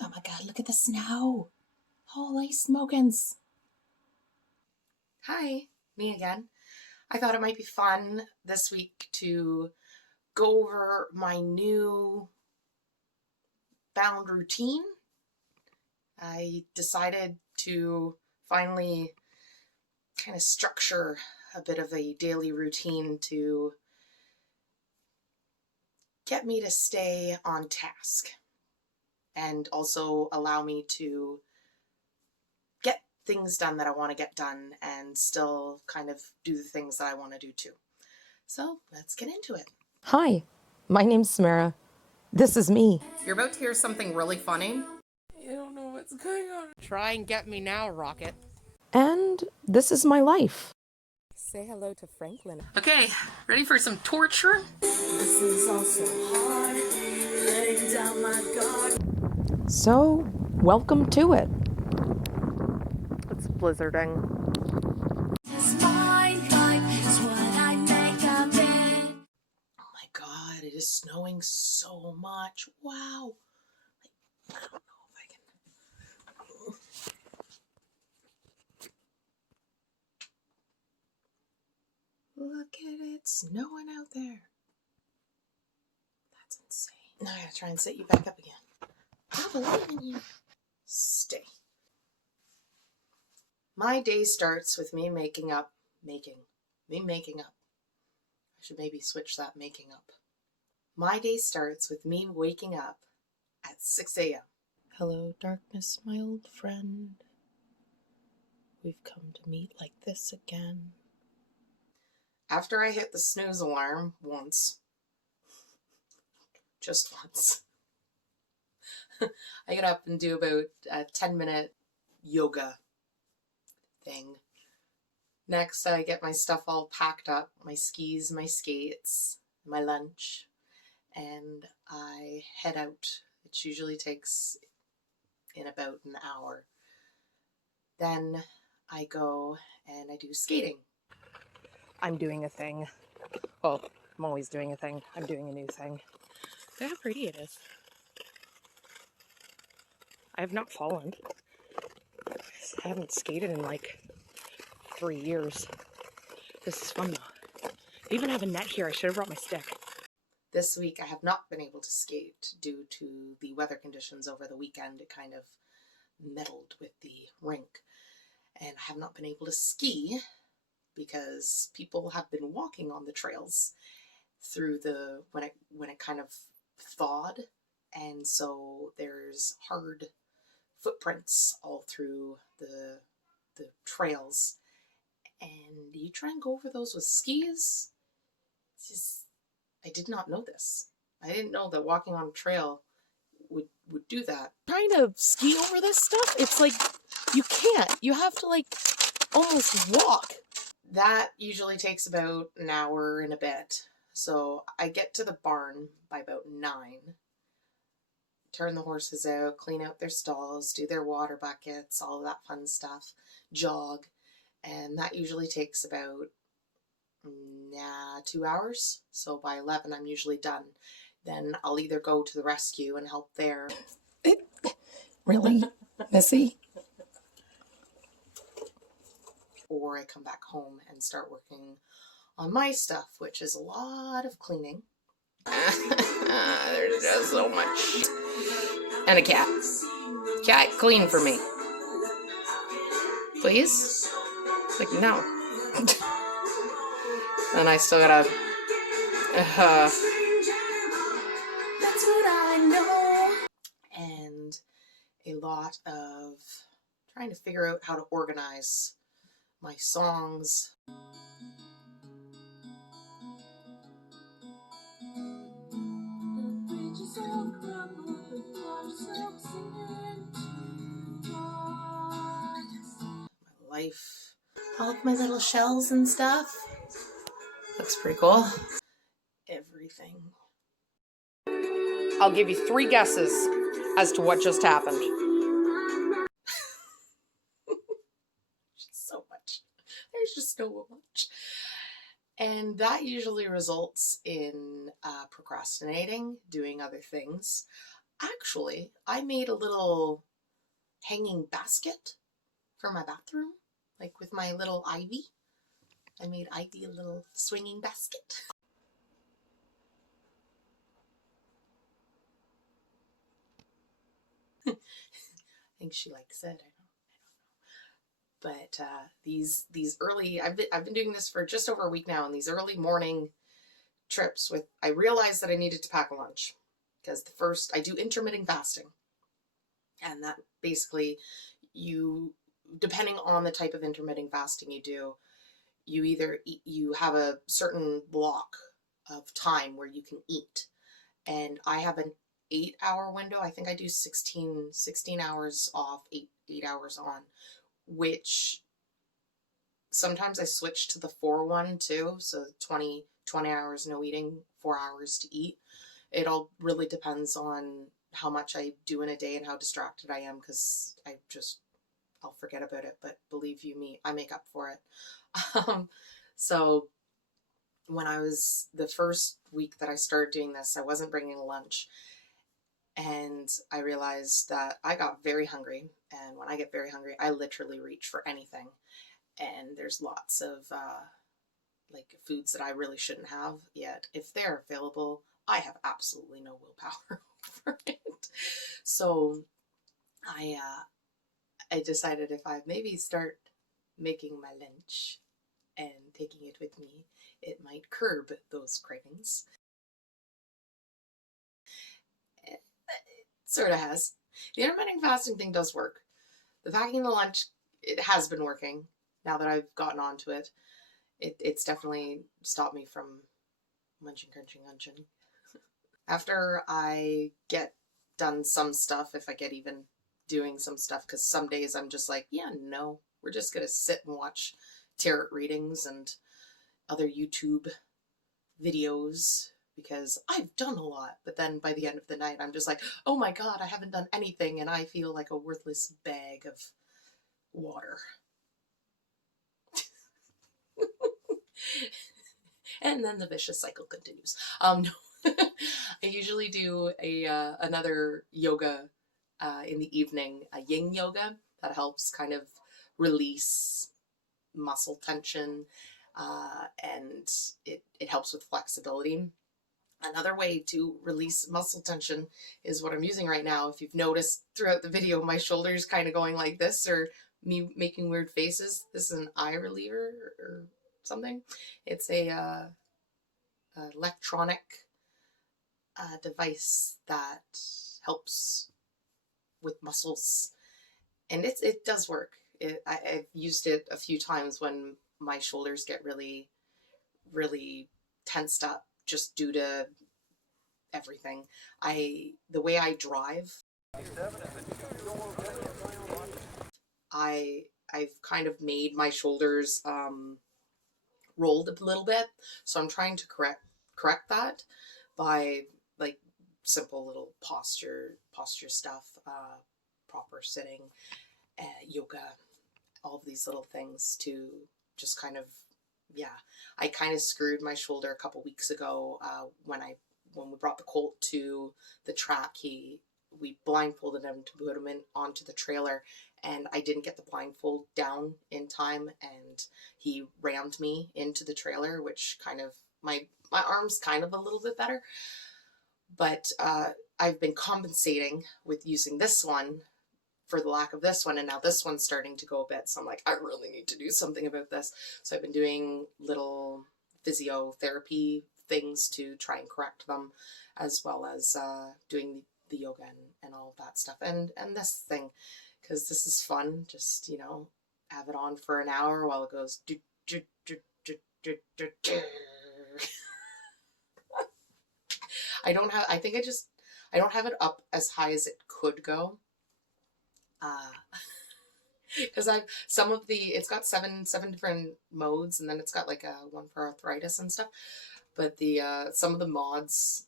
Oh my god, look at the snow. Holy smokins. Hi, me again. I thought it might be fun this week to go over my new bound routine. I decided to finally kind of structure a bit of a daily routine to get me to stay on task and also allow me to get things done that I want to get done and still kind of do the things that I want to do too. So let's get into it. Hi, my name's Samara. This is me. You're about to hear something really funny. You don't know what's going on. Try and get me now, Rocket. And this is my life. Say hello to Franklin. Okay, ready for some torture? This is also hard, laying down my guard. So, welcome to it. It's blizzarding. This fine life is what I make of it. Oh my god, it is snowing so much. Wow. I don't know if I can. Look at it snowing out there. That's insane. Now I gotta try and set you back up again. I believe in you. Stay. My day starts with me making up. I should maybe switch that making up. My day starts with me waking up at 6 a.m. Hello, darkness, my old friend. We've come to meet like this again. After I hit the snooze alarm once, just once, I get up and do about a 10-minute yoga thing. Next, I get my stuff all packed up, my skis, my skates, my lunch, and I head out. It usually takes in about an hour. Then I go and I do skating. I'm doing a thing. Well, I'm always doing a thing. I'm doing a new thing. Look how pretty it is. I have not fallen. I haven't skated in like 3 years. This is fun though. I even have a net here. I should have brought my stick. This week I have not been able to skate due to the weather conditions over the weekend. It kind of meddled with the rink. And I have not been able to ski because people have been walking on the trails through the when it kind of thawed, and so there's hard footprints all through the trails, and you try and go over those with skis. It's just, I did not know this. I didn't know that walking on a trail would do that. Trying to ski over this stuff, it's like you can't. You have to like almost walk. That usually takes about an hour and a bit. So I get to the barn by about 9, turn the horses out, clean out their stalls, do their water buckets, all of that fun stuff, jog, and that usually takes about 2 hours. So by 11 I'm usually done. Then I'll either go to the rescue and help there. Really? Missy? Or I come back home and start working on my stuff, which is a lot of cleaning. There's just so much. And a cat. Cat, clean for me. Please? It's like, no. And I still gotta... That's what I know. and a lot of trying to figure out how to organize my songs. My life. All of my little shells and stuff. Looks pretty cool. Everything. I'll give you 3 guesses as to what just happened. So much. There's just so much. And that usually results in procrastinating, doing other things. Actually, I made a little hanging basket for my bathroom, like with my little ivy. I made Ivy a little swinging basket. I think she likes it. But these early, I've been doing this for just over a week now, and these early morning trips with, I realized that I needed to pack a lunch because the first, I do intermittent fasting, and that basically, you, depending on the type of intermittent fasting you do, you either eat, you have a certain block of time where you can eat, and I have an 8 hour window. I think I do 16 hours off, 8 hours on, which sometimes I switch to the 4-1 too. So 20 hours no eating, 4 hours to eat. It all really depends on how much I do in a day and how distracted I am, because I'll forget about it. But believe you me, I make up for it. So when I was, the first week that I started doing this, I wasn't bringing a lunch. And I realized that I got very hungry. And when I get very hungry, I literally reach for anything. And there's lots of like foods that I really shouldn't have, yet if they're available, I have absolutely no willpower over it. So I decided if I maybe start making my lunch and taking it with me, it might curb those cravings. It sort of has. The intermittent fasting thing does work. The packing the lunch, it has been working now that I've gotten onto it. It's definitely stopped me from munching, crunching, munching. After I get done some stuff, if I get even doing some stuff, because some days I'm just like, yeah, no, we're just going to sit and watch tarot readings and other YouTube videos because I've done a lot. But then by the end of the night, I'm just like, oh my God, I haven't done anything, and I feel like a worthless bag of water. And then the vicious cycle continues. No. I usually do another yoga in the evening, a yin yoga that helps kind of release muscle tension, and it helps with flexibility. Another way to release muscle tension is what I'm using right now. If you've noticed throughout the video, my shoulders kind of going like this, or me making weird faces. This is an eye reliever or something. It's a electronic device that helps with muscles, and it does work. I've used it a few times when my shoulders get really, really tensed up just due to everything. The way I drive, I've kind of made my shoulders rolled a little bit, so I'm trying to correct that by like simple little posture stuff, proper sitting, yoga, all of these little things to just kind of, yeah. I kind of screwed my shoulder a couple weeks ago when we brought the colt to the track. We blindfolded him to put him onto the trailer, and I didn't get the blindfold down in time, and he rammed me into the trailer, which kind of, my arm's kind of a little bit better, but I've been compensating with using this one for the lack of this one, and now this one's starting to go a bit, so I'm like, I really need to do something about this. So I've been doing little physiotherapy things to try and correct them, as well as doing the yoga and all of that stuff, and this thing, because this is fun. Just, have it on for an hour while it goes do, do, do, do, do, do, do. I don't have it up as high as it could go, because it's got seven different modes, and then it's got like a one for arthritis and stuff. But the some of the mods,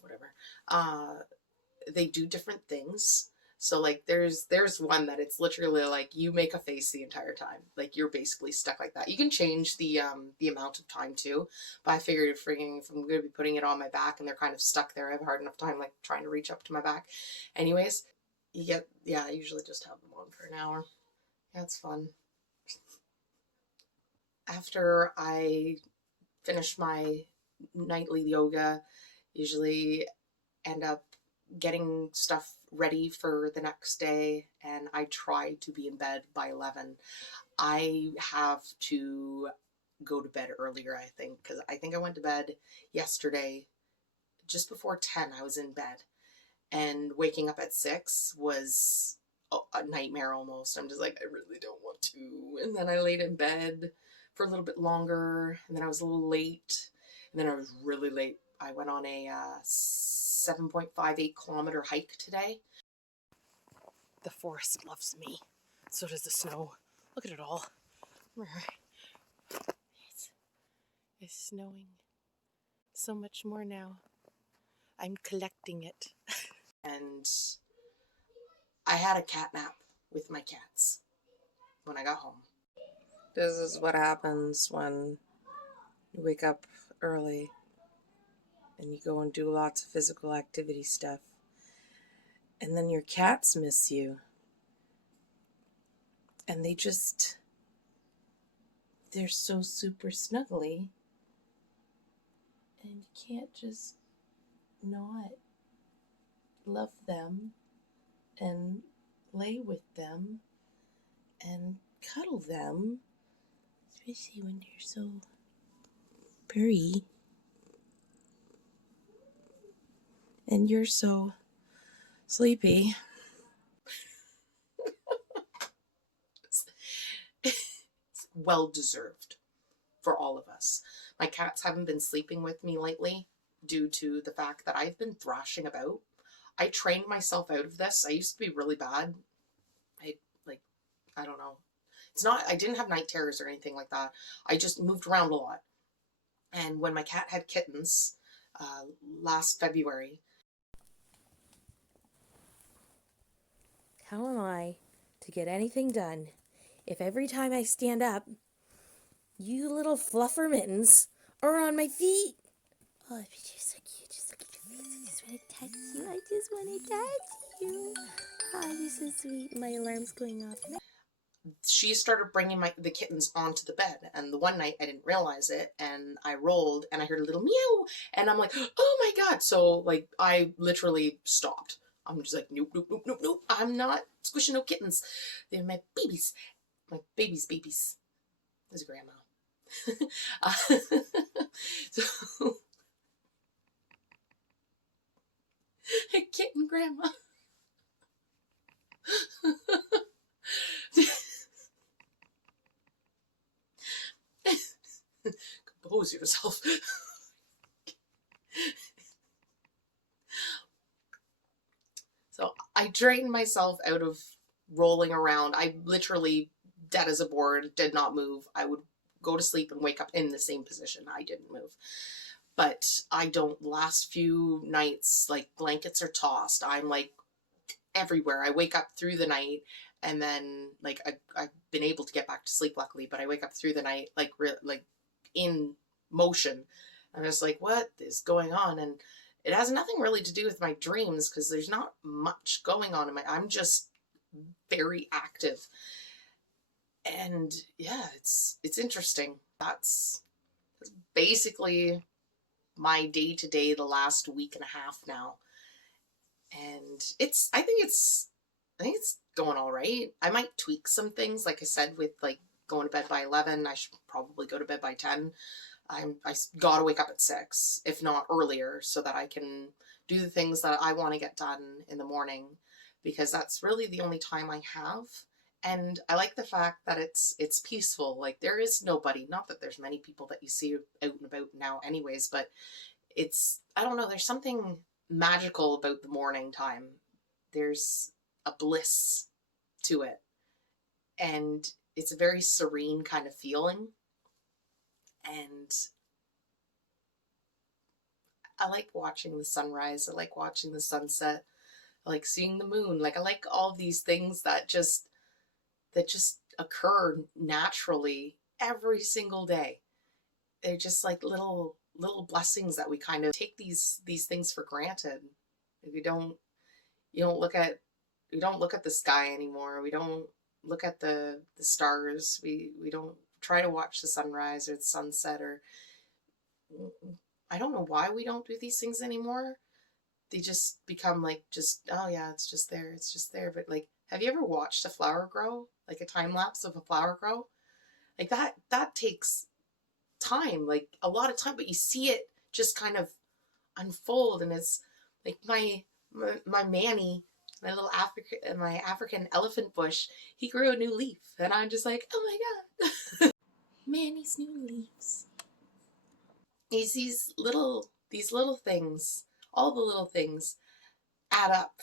whatever, they do different things. So like there's one that it's literally like you make a face the entire time. Like you're basically stuck like that. You can change the amount of time too, but I figured if I'm gonna be putting it on my back and they're kind of stuck there, I have a hard enough time like trying to reach up to my back. Anyways, I usually just have them on for an hour. Yeah, it's fun. After I finish my nightly yoga, usually end up getting stuff ready for the next day, and I try to be in bed by 11. I have to go to bed earlier, I think, because I think I went to bed yesterday just before 10. I was in bed, and waking up at 6 was a nightmare almost. I'm just like, I really don't want to. And then I laid in bed for a little bit longer, and then I was a little late, and then I was really late. I went on a 7.58 kilometer hike today. The forest loves me. So does the snow. Look at it all. It's snowing so much more now. I'm collecting it. And I had a cat nap with my cats when I got home. This is what happens when you wake up early and you go and do lots of physical activity stuff. And then your cats miss you. And they're so super snuggly. And you can't just not love them and lay with them and cuddle them. Especially when they're so purry. And you're so sleepy. It's well deserved for all of us. My cats haven't been sleeping with me lately due to the fact that I've been thrashing about. I trained myself out of this. I used to be really bad. I don't know. I didn't have night terrors or anything like that. I just moved around a lot. And when my cat had kittens last February. How am I to get anything done if every time I stand up, you little fluffer mittens are on my feet? Oh, you're so cute. You're so cute. I just want to touch you. I just want to touch you. Oh, you're so sweet. My alarm's going off. She started bringing the kittens onto the bed, and the one night I didn't realize it, and I rolled and I heard a little meow, and I'm like, oh my god. So like I literally stopped. I'm just like, nope, nope, nope, nope, nope. I'm not squishing no kittens. They're my babies. My babies. There's grandma. So kitten grandma. Compose yourself. So I drained myself out of rolling around. I literally, dead as a board, did not move. I would go to sleep and wake up in the same position. I didn't move. But I don't, last few nights, like blankets are tossed. I'm like everywhere. I wake up through the night, and then like I've been able to get back to sleep luckily, but I wake up through the night like in motion. I'm just like, what is going on? And it has nothing really to do with my dreams because there's not much going on I'm just very active. And yeah, it's interesting. That's basically my day to day the last week and a half now. And I think it's going all right. I might tweak some things, like I said, with like going to bed by 11. I should probably go to bed by 10. I gotta wake up at 6, if not earlier, so that I can do the things that I want to get done in the morning, because that's really the only time I have. And I like the fact that it's peaceful. Like there is nobody. Not that there's many people that you see out and about now, anyways, but I don't know. There's something magical about the morning time. There's a bliss to it, and it's a very serene kind of feeling. And I like watching the sunrise. I like watching the sunset. I like seeing the moon. Like I like all these things that just occur naturally every single day. They're just like little blessings that we kind of take these things for granted. We don't you don't look at we don't look at the sky anymore. We don't look at the stars. We don't try to watch the sunrise or the sunset, or I don't know why we don't do these things anymore. They just become like, just, oh yeah, it's just there, it's just there. But like, have you ever watched a flower grow? Like a time lapse of a flower grow? Like that takes time, like a lot of time, but you see it just kind of unfold. And it's like my Manny, my African elephant bush, he grew a new leaf, and I'm just like, oh my god. Manny's new leaves. It's these little things, all the little things add up.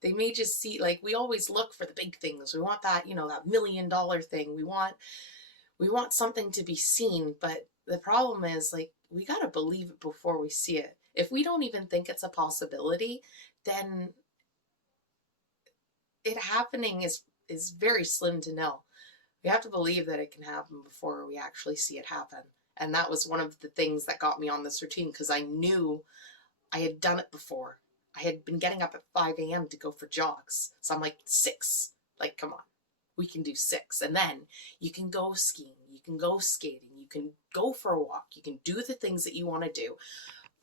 They may just see, like, we always look for the big things. We want that, that $1 million thing. We want something to be seen, but the problem is, like, we got to believe it before we see it. If we don't even think it's a possibility, then it happening is very slim to nil. We have to believe that it can happen before we actually see it happen. And that was one of the things that got me on this routine, because I knew I had done it before. I had been getting up at 5 a.m. to go for jogs. So I'm like, 6. Like, come on, we can do 6. And then you can go skiing, you can go skating, you can go for a walk, you can do the things that you want to do.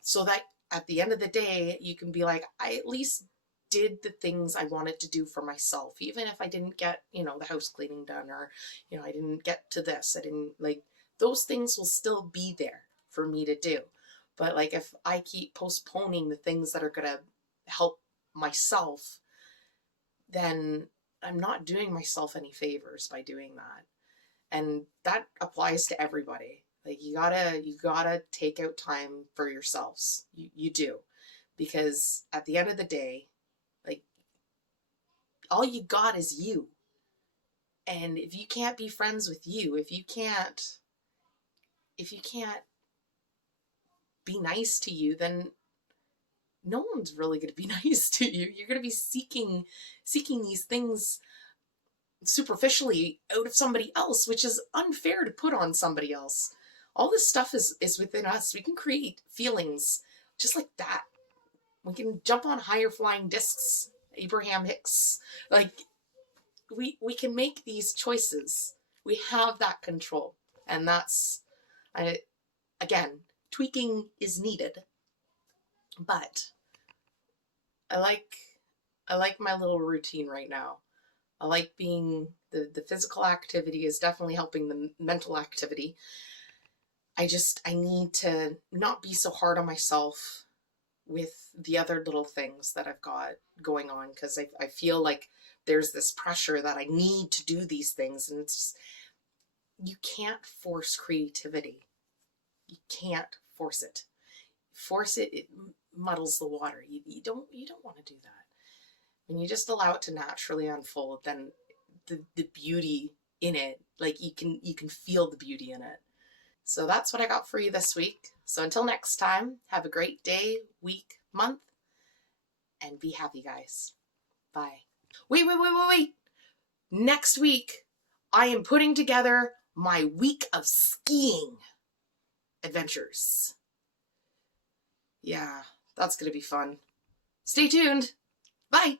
So that at the end of the day, you can be like, I at least did the things I wanted to do for myself. Even if I didn't get, the house cleaning done, or, I didn't get to this, I didn't, like, those things will still be there for me to do. But like, if I keep postponing the things that are going to help myself, then I'm not doing myself any favors by doing that. And that applies to everybody. Like, you gotta take out time for yourselves. You do. Because at the end of the day, like, all you got is you. And if you can't be friends with you, if you can't be nice to you, then no one's really going to be nice to you. You're going to be seeking these things superficially out of somebody else, which is unfair to put on somebody else. All this stuff is within us. We can create feelings just like that. We can jump on higher flying discs, Abraham Hicks. Like, we can make these choices. We have that control. And that's, again, tweaking is needed. But I like my little routine right now. I like being the physical activity is definitely helping the mental activity. I need to not be so hard on myself with the other little things that I've got going on, because I feel like there's this pressure that I need to do these things, and it's just, you can't force creativity. You can't force it. Force it, it muddles the water. You don't want to do that. When you just allow it to naturally unfold, then the beauty in it, like, you can feel the beauty in it. So that's what I got for you this week. So until next time, have a great day, week, month, and be happy, guys. Bye. Wait. Next week, I am putting together my week of skiing adventures. Yeah, that's going to be fun. Stay tuned. Bye.